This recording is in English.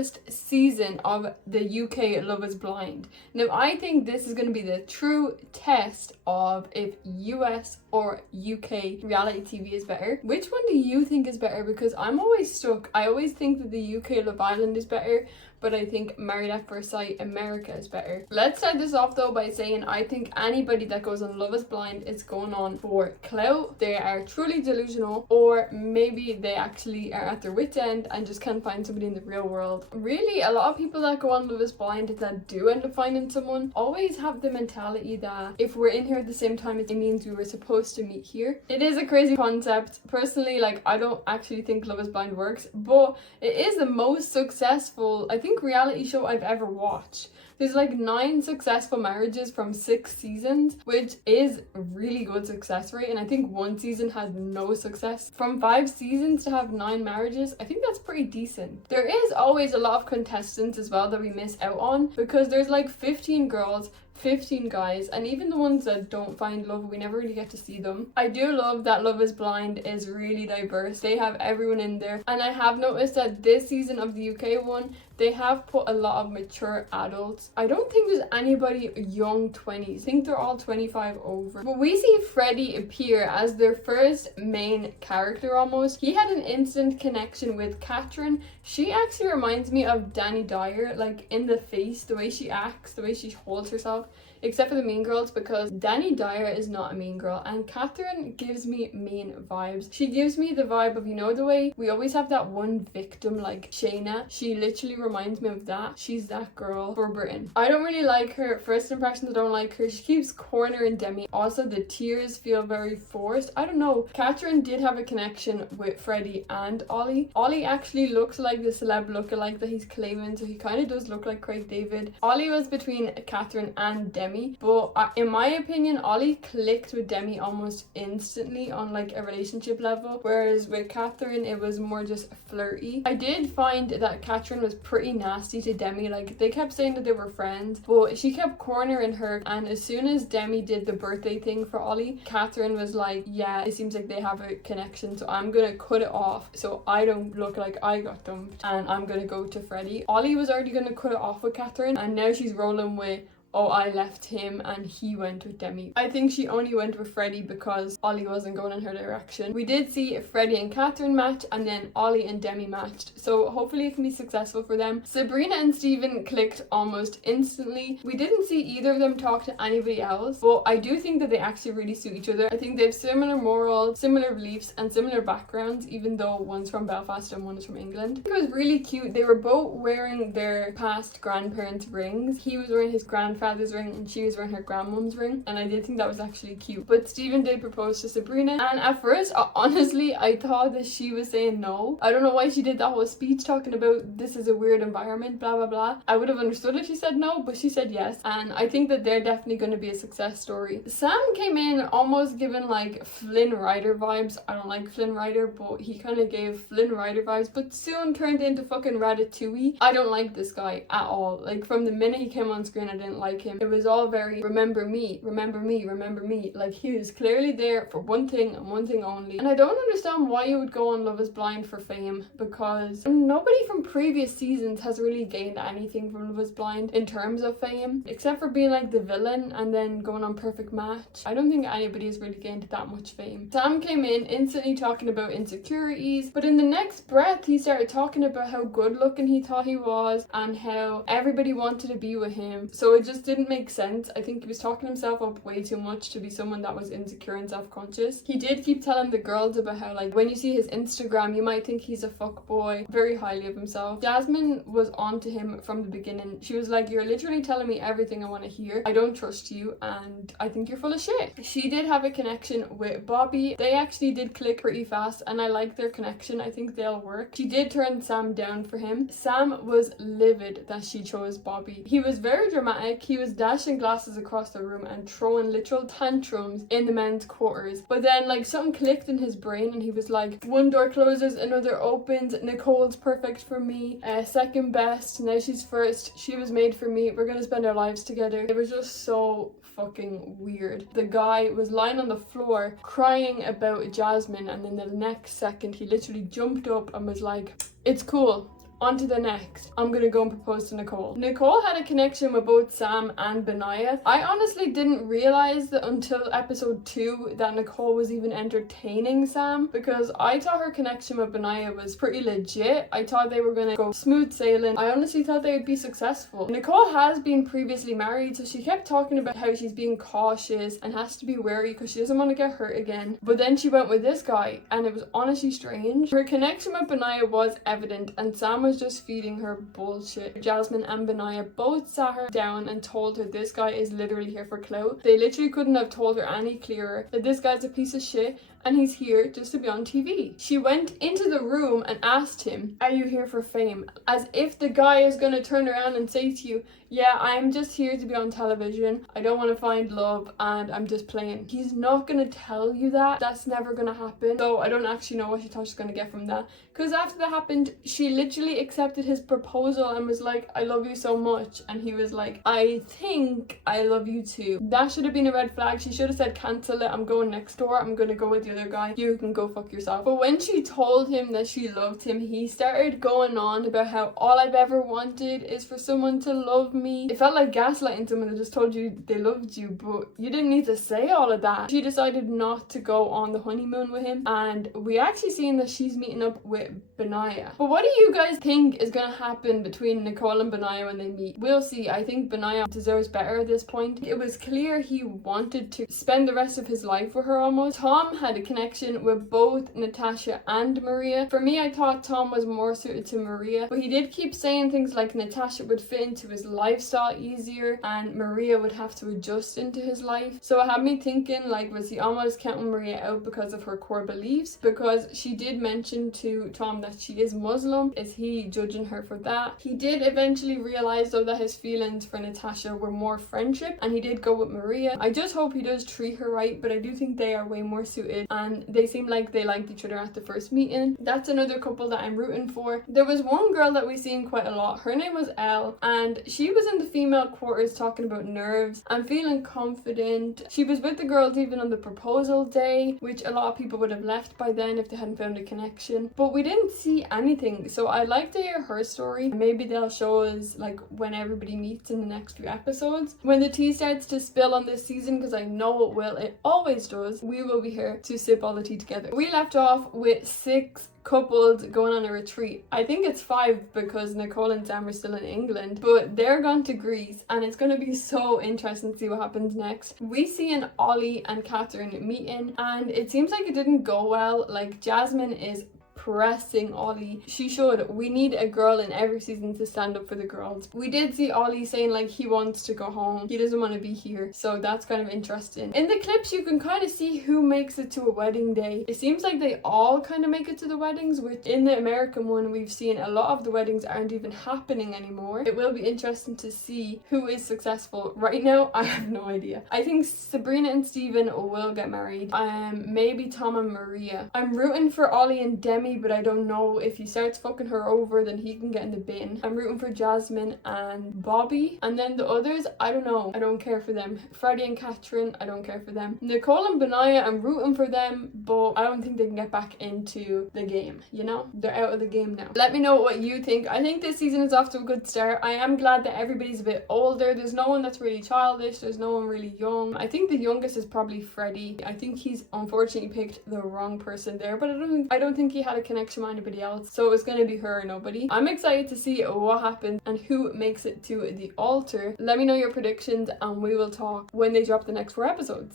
first season of the UK Love is Blind. Now, I think this is going to be the true test of if US or UK reality TV is better. Which one do you think is better? Because I'm always stuck. I always think that the UK Love Island is better, but I think Married at First Sight America is better. Let's start this off though by saying I think anybody that goes on Love is Blind is going on for clout. They are truly delusional, or maybe they actually are at their wit's end and just can't find somebody in the real world. Really, a lot of people that go on Love is Blind that do end up finding someone always have the mentality that if we're in here at the same time, it means we were supposed to meet here. It is a crazy concept. Personally, like, I don't actually think Love is Blind works, but it is the most successful, I think, reality show I've ever watched. There's like 9 successful marriages from 6 seasons, which is a really good success rate. And I think 1 season had no success. From 5 seasons to have 9 marriages, I think that's pretty decent. There is always a lot of contestants as well that we miss out on, because there's like 15 girls, 15 guys, and even the ones that don't find love, we never really get to see them. I do love that Love is Blind is really diverse. They have everyone in there, and I have noticed that this season of the UK one, they have put a lot of mature adults. I don't think there's anybody young 20s. I think they're all 25 over. But we see Freddie appear as their first main character almost. He had an instant connection with Catherine. She actually reminds me of Danny Dyer, like in the face, the way she acts, the way she holds herself. Except for the Mean Girls, because Danny Dyer is not a mean girl and Catherine gives me mean vibes. She gives me the vibe of, you know, the way we always have that one victim like Shayna. She literally reminds me of that. She's that girl for Britain. I don't really like her. First impressions, I don't like her. She keeps cornering Demi. Also, the tears feel very forced. I don't know. Catherine did have a connection with Freddie and Ollie. Ollie actually looks like the celeb lookalike that he's claiming, so he kind of does look like Craig David. Ollie was between Catherine and Demi, but in my opinion, Ollie clicked with Demi almost instantly on like a relationship level, whereas with Catherine it was more just flirty. I did find that Catherine was pretty nasty to Demi. Like, they kept saying that they were friends, but she kept cornering her, and as soon as Demi did the birthday thing for Ollie, Catherine was like, yeah, it seems like they have a connection, so I'm gonna cut it off so I don't look like I got dumped, and I'm gonna go to Freddie. Ollie was already gonna cut it off with Catherine, and now she's rolling with, oh, I left him and he went with Demi. I think she only went with Freddie because Ollie wasn't going in her direction. We did see Freddie and Catherine match, and then Ollie and Demi matched, so hopefully it can be successful for them. Sabrina and Steven clicked almost instantly. We didn't see either of them talk to anybody else, but I do think that they actually really suit each other. I think they have similar morals, similar beliefs, and similar backgrounds, even though one's from Belfast and one is from England. I think it was really cute. They were both wearing their past grandparents' rings. He was wearing his grandfather's ring and she was wearing her grandmom's ring, and I did think that was actually cute. But Steven did propose to Sabrina, and at first, honestly, I thought that she was saying no. I don't know why she did that whole speech talking about this is a weird environment, blah blah blah. I would have understood if she said no, but she said yes, and I think that they're definitely going to be a success story. Sam came in almost giving like Flynn Rider vibes. I don't like Flynn Rider, but he kind of gave Flynn Rider vibes, but soon turned into fucking Ratatouille. I don't like this guy at all. Like, from the minute he came on screen, I didn't like him. It was all very remember me, remember me, remember me. Like, he was clearly there for one thing and one thing only. And I don't understand why you would go on Love is Blind for fame, because nobody from previous seasons has really gained anything from Love is Blind in terms of fame, except for being like the villain and then going on Perfect Match. I don't think anybody has really gained that much fame. Sam came in instantly talking about insecurities, but in the next breath he started talking about how good looking he thought he was and how everybody wanted to be with him. So it just didn't make sense. I think he was talking himself up way too much to be someone that was insecure and self-conscious. He did keep telling the girls about how, like, when you see his Instagram you might think he's a fuckboy, very highly of himself. Jasmine was on to him from the beginning. She was like, you're literally telling me everything I want to hear. I don't trust you and I think you're full of shit. She did have a connection with Bobby. They actually did click pretty fast and I like their connection. I think they'll work. She did turn Sam down for him. Sam was livid that she chose Bobby. He was very dramatic. He was dashing glasses across the room and throwing literal tantrums in the men's quarters. But then, like, something clicked in his brain and he was like, one door closes, another opens. Nicole's perfect for me. Second best. Now she's first. She was made for me. We're gonna spend our lives together. It was just so fucking weird. The guy was lying on the floor crying about Jasmine, and then the next second he literally jumped up and was like, it's cool, On to the next. I'm gonna go and propose to Nicole. Nicole had a connection with both Sam and Benaya. I honestly didn't realize that until episode 2 that Nicole was even entertaining Sam, because I thought her connection with Benaya was pretty legit. I thought they were gonna go smooth sailing. I honestly thought they would be successful. Nicole has been previously married, so she kept talking about how she's being cautious and has to be wary because she doesn't want to get hurt again. But then she went with this guy and it was honestly strange. Her connection with Benaya was evident and Sam was just feeding her bullshit. Jasmine and Benaya both sat her down and told her this guy is literally here for clout. They literally couldn't have told her any clearer that this guy's a piece of shit and he's here just to be on TV. She went into the room and asked him, "Are you here for fame?" As if the guy is going to turn around and say to you, "Yeah, I'm just here to be on television. I don't want to find love and I'm just playing." He's not going to tell you that. That's never going to happen. So I don't actually know what she thought she was going to get from that. Because after that happened, she literally accepted his proposal and was like, "I love you so much." And he was like, "I think I love you too." That should have been a red flag. She should have said, "Cancel it. I'm going next door. I'm going to go with the other guy. You can go fuck yourself." But when she told him that she loved him, he started going on about how all I've ever wanted is for someone to love me. It felt like gaslighting someone that just told you they loved you, but you didn't need to say all of that. She decided not to go on the honeymoon with him, and we actually seen that she's meeting up with Benaya. But what do you guys think is going to happen between Nicole and Benaya when they meet? We'll see. I think Benaya deserves better at this point. It was clear he wanted to spend the rest of his life with her almost. Tom had a connection with both Natasha and Maria. For me, I thought Tom was more suited to Maria, but he did keep saying things like Natasha would fit into his lifestyle easier and Maria would have to adjust into his life. So it had me thinking, like, was he almost counting Maria out because of her core beliefs? Because she did mention to Tom that she is Muslim. Is he judging her for that? He did eventually realize though that his feelings for Natasha were more friendship and he did go with Maria. I just hope he does treat her right, but I do think they are way more suited and they seem like they liked each other at the first meeting. That's another couple that I'm rooting for. There was one girl that we seen quite a lot. Her name was Elle and she was in the female quarters talking about nerves and feeling confident. She was with the girls even on the proposal day, which a lot of people would have left by then if they hadn't found a connection. But we didn't see anything, so I'd like to hear her story. Maybe they'll show us like when everybody meets in the next few episodes. When the tea starts to spill on this season, because I know it will, it always does, we will be here to sip all the tea together. We left off with 6 couples going on a retreat. I think it's 5 because Nicole and Sam are still in England, but they're gone to Greece and it's going to be so interesting to see what happens next. We see an Ollie and Catherine meeting and it seems like it didn't go well. Like Jasmine is pressing Ollie. She should. We need a girl in every season to stand up for the girls. We did see Ollie saying like he wants to go home. He doesn't want to be here. So that's kind of interesting. In the clips you can kind of see who makes it to a wedding day. It seems like they all kind of make it to the weddings, which in the American one we've seen a lot of the weddings aren't even happening anymore. It will be interesting to see who is successful. Right now I have no idea. I think Sabrina and Steven will get married. Maybe Tom and Maria. I'm rooting for Ollie and Demi, but I don't know if he starts fucking her over then he can get in the bin. I'm rooting for Jasmine and Bobby, and then the others I don't know. I don't care for them. Freddie and Catherine, I don't care for them. Nicole and Benaya, I'm rooting for them, but I don't think they can get back into the game, you know? They're out of the game now. Let me know what you think. I think this season is off to a good start. I am glad that everybody's a bit older. There's no one that's really childish. There's no one really young. I think the youngest is probably Freddie. I think he's unfortunately picked the wrong person there, but I don't think he had a connection with anybody else, so it was going to be her or nobody. I'm excited to see what happens and who makes it to the altar. Let me know your predictions and we will talk when they drop the next 4 episodes.